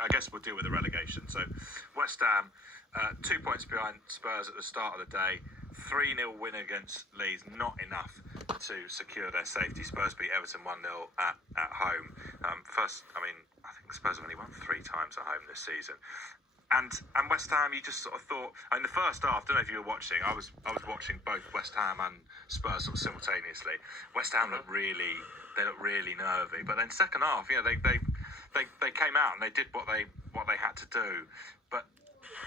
I guess we'll deal with the relegation. So, West Ham, 2 points behind Spurs at the start of the day. 3-0 win against Leeds, not enough to secure their safety. Spurs beat Everton 1-0 at home. I think Spurs have only won 3 times at home this season. And West Ham, you just sort of thought, in the first half, I don't know if you were watching, I was watching both West Ham and Spurs sort of simultaneously. West Ham looked really nervy. But then second half, they came out and they did what they had to do. But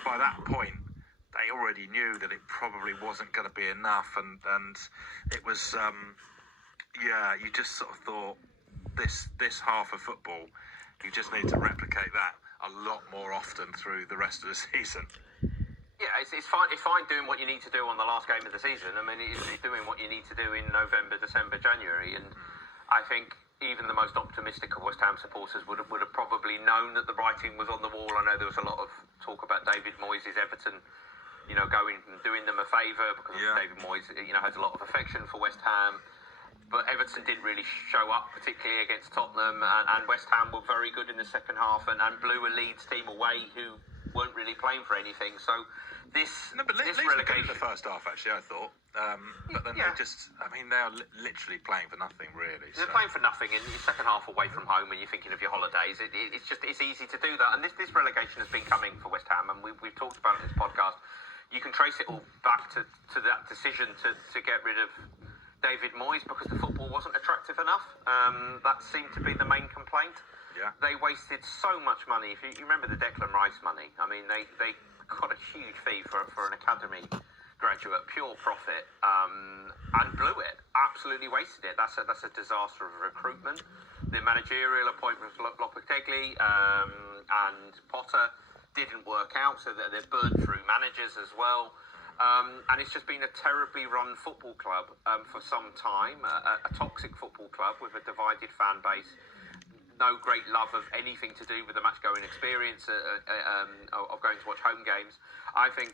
by that point, they already knew that it probably wasn't going to be enough, and it was you just sort of thought this half of football, you just need to replicate that a lot more often through the rest of the season. Yeah, it's fine doing what you need to do on the last game of the season. I mean, it's doing what you need to do in November, December, January, and I think even the most optimistic of West Ham supporters would have probably known that the writing was on the wall. I know there was a lot of talk about David Moyes' Everton, going and doing them a favour because David Moyes, has a lot of affection for West Ham. But Everton didn't really show up, particularly against Tottenham, and West Ham were very good in the second half and blew a Leeds team away who weren't really playing for anything. So Leeds were good in the first half, actually, I thought. But then they are literally playing for nothing, really. They're playing for nothing in the second half away from home, and you're thinking of your holidays. It's easy to do that. And this relegation has been coming for West Ham, and we've talked about it in this podcast. You can trace it all back to that decision to get rid of David Moyes because the football wasn't attractive enough. That seemed to be the main complaint. Yeah. They wasted so much money. If you remember the Declan Rice money, I mean, they got a huge fee for an academy graduate, pure profit, and blew it. Absolutely wasted it. That's a disaster of recruitment. The managerial appointments, Lopetegui and Potter, didn't work out, so they're burned through managers as well. And it's just been a terribly run football club for some time, a toxic football club with a divided fan base, no great love of anything to do with the match-going experience of going to watch home games. I think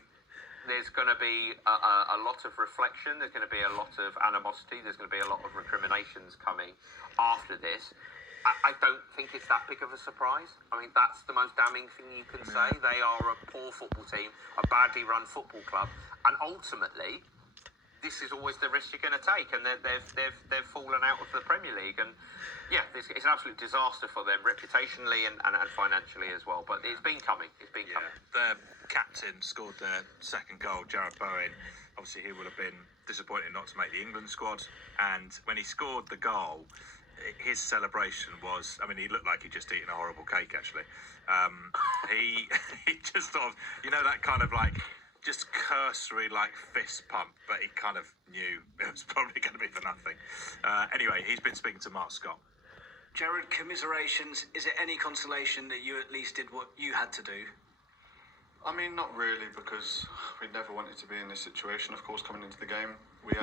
there's going to be a lot of reflection, there's going to be a lot of animosity, there's going to be a lot of recriminations coming after this. I don't think it's that big of a surprise. I mean, that's the most damning thing you can say. They are a poor football team, a badly run football club, and ultimately, this is always the risk you're going to take. And they've fallen out of the Premier League, and it's an absolute disaster for them reputationally and financially as well. But it's been coming. It's been coming. Their captain scored their second goal, Jared Bowen. Obviously, he would have been disappointed not to make the England squad. And when he scored the goal, his celebration was, he looked like he'd just eaten a horrible cake, actually. He just sort of, that kind of like, just cursory like fist pump, but he kind of knew it was probably going to be for nothing. Anyway, he's been speaking to Mark Scott. Jared, commiserations. Is it any consolation that you at least did what you had to do? I mean, not really, because we never wanted to be in this situation, of course, coming into the game.